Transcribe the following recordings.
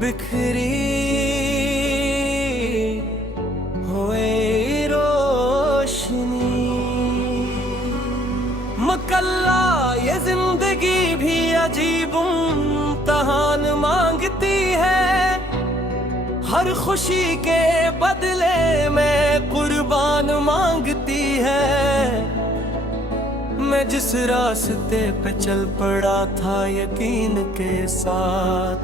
बिखरी हुए रोशनी मकल्ला ये जिंदगी भी अजीब इम्तिहान मांगती है। हर खुशी के बदले में कुर्बान मांगती है। मैं जिस रास्ते पे चल पड़ा था यकीन के साथ,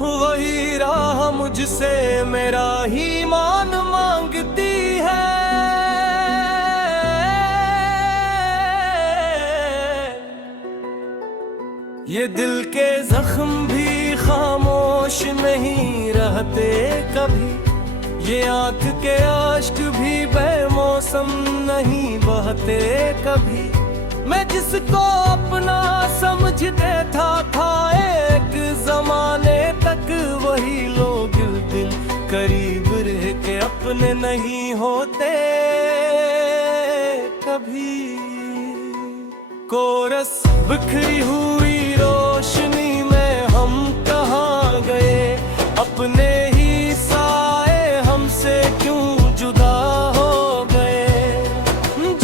वही राह मुझसे मेरा ही मान मांगती है। ये दिल के जख्म भी खामोश नहीं रहते कभी, ये आंख के आश्क भी बेमौसम नहीं बहते कभी। मैं जिसको अपना समझते था एक जमाने तक, वही लोग दिल करीब रह के अपने नहीं होते कभी। कोरस बिखरी हुई रोशनी में हम कहाँ गए, अपने ही साए हमसे क्यों जुदा हो गए।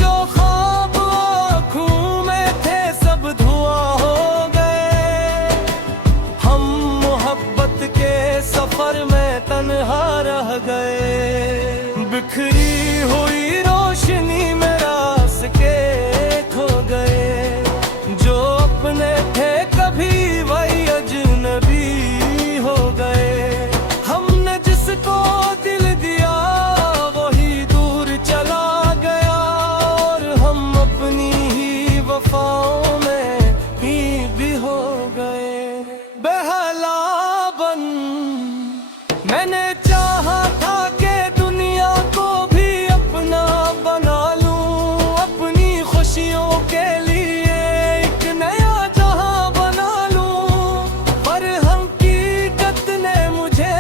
जो ख्वाब आँखों में थे सब धुआं हो गए। हम मोहब्बत के सफर में तन्हा रह गए। बिखरी हुई रोशनी में रास्ते खो गए। जो अपने थे कभी वही अजनबी हो गए। हमने जिसको दिल दिया वही दूर चला गया, और हम अपनी ही वफाओं में ही भी हो गए। बेहला बन मैंने चाहा था कि दुनिया को भी अपना बना लूं, अपनी खुशियों के लिए एक नया जहां बना लूं। पर हकीकत ने मुझे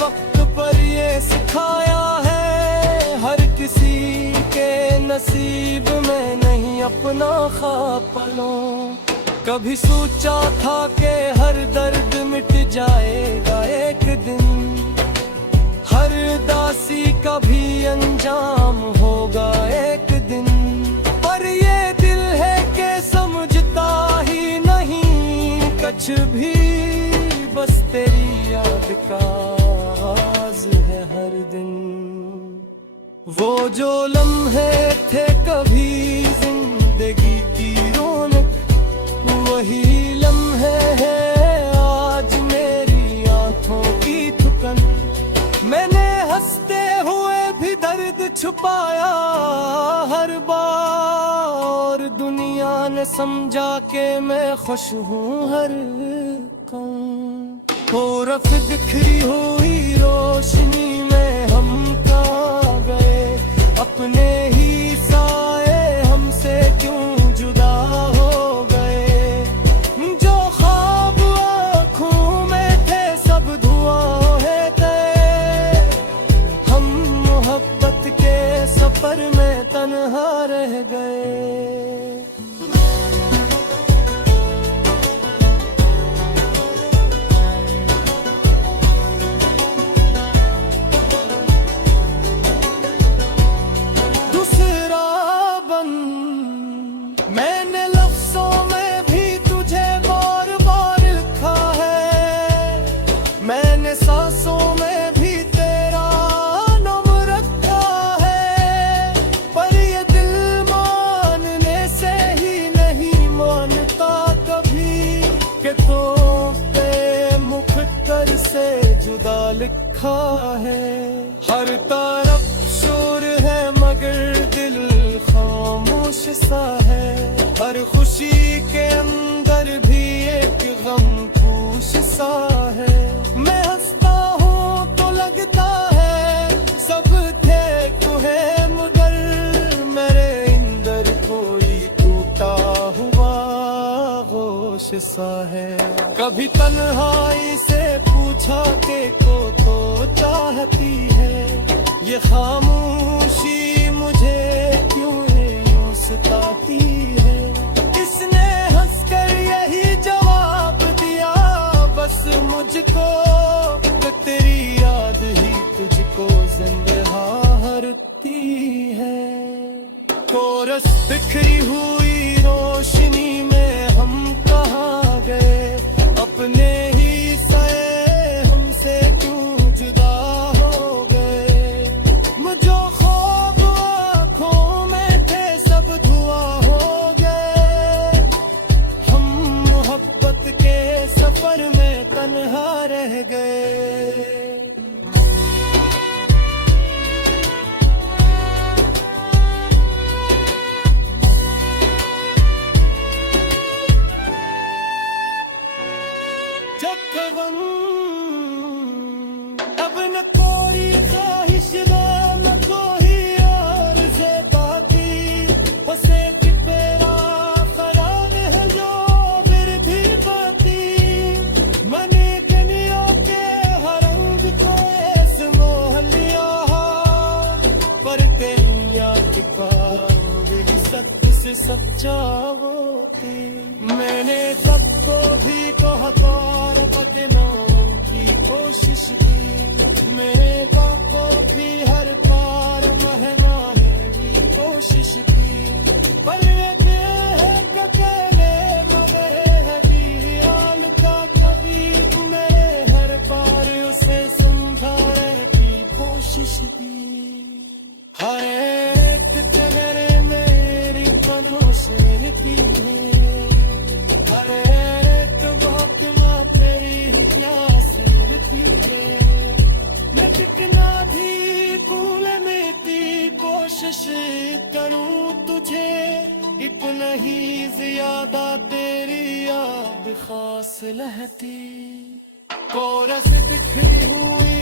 वक्त पर ये सिखाया है, हर किसी के नसीब में नहीं अपना ख्वाब पालो। कभी सोचा था कि हर दर्द मिट जाएगा एक दिन, हर दासी का भी अंजाम होगा एक दिन। पर ये दिल है कि समझता ही नहीं कुछ भी, बस तेरी याद का आवाज़ है हर दिन। वो जो लम्हे थे कभी जिंदगी की रौनक, वही लम्हे हैं आज मेरी आंखों की थकन। मैंने हंसते हुए भी दर्द छुपाया हर बार, दुनिया ने समझा कि मैं खुश हूँ हर कम। और बिखरी हुई रोशनी में हम कहाँ गए, अपने ही साए हमसे क्यों जुदा हो गए। जो ख्वाब आँखों में थे सब धुआं है गए। हम मोहब्बत के सफर में तन्हा रह गए। मैंने लफ्ज़ों में भी तुझे बार बार लिखा है, मैंने सांसों में भी तेरा नाम रखा है। पर ये दिल मानने से ही नहीं मानता कभी, कि तो पे मुखद्दर से जुदा लिखा है। हर तरफ शोर है मगर दिल खामोश सा है। हर खुशी के अंदर भी एक गम पूछ सा है। मैं हंसता हूँ तो लगता है सब ठीक है, मगर मेरे अंदर कोई टूटा हुआ होश सा है। कभी तन्हाई से पूछा के को तो चाहती है, ये खामोशी मुझे क्यों यूं सताती मुझको कि तेरी याद ही तुझको जिंदा हरती है। कोरस बिखरी हुई रोशनी में हम कहाँ गए, अपने ही सए हमसे क्यों जुदा हो गए। मुझे ख्वाब आँखों में थे सब धुआं हो गए, हम मोहब्बत के सफर में तन्हा रह गए। अब न कोई ख्वाहिश न कोई आरज़ू बाकी, बसे कि तेरा ख्याल है जो फिर भी बाकी। मैंने दुनिया के हर रंग को ऐसे मोह लिया, पर तेरी याद का मेरी सच से सच्चा होती। मैंने सबको भी कहा और बदनाम की कोशिश की, मेरे को भी हर पार महनाने की कोशिश की। पर ये है कि अकेले मरे है वीरान का कभी, मेरे हर पार उसे समझाने की कोशिश की। हर एक चेहरे मेरी पनों से रहती है, हर एक बात ना तेरी प्यास रहती है। मैं टिकना थी कूल में थी, कोशिश करूं तुझे इतना ही ज्यादा तेरी याद खास लहती। कोरस बिखरी हुई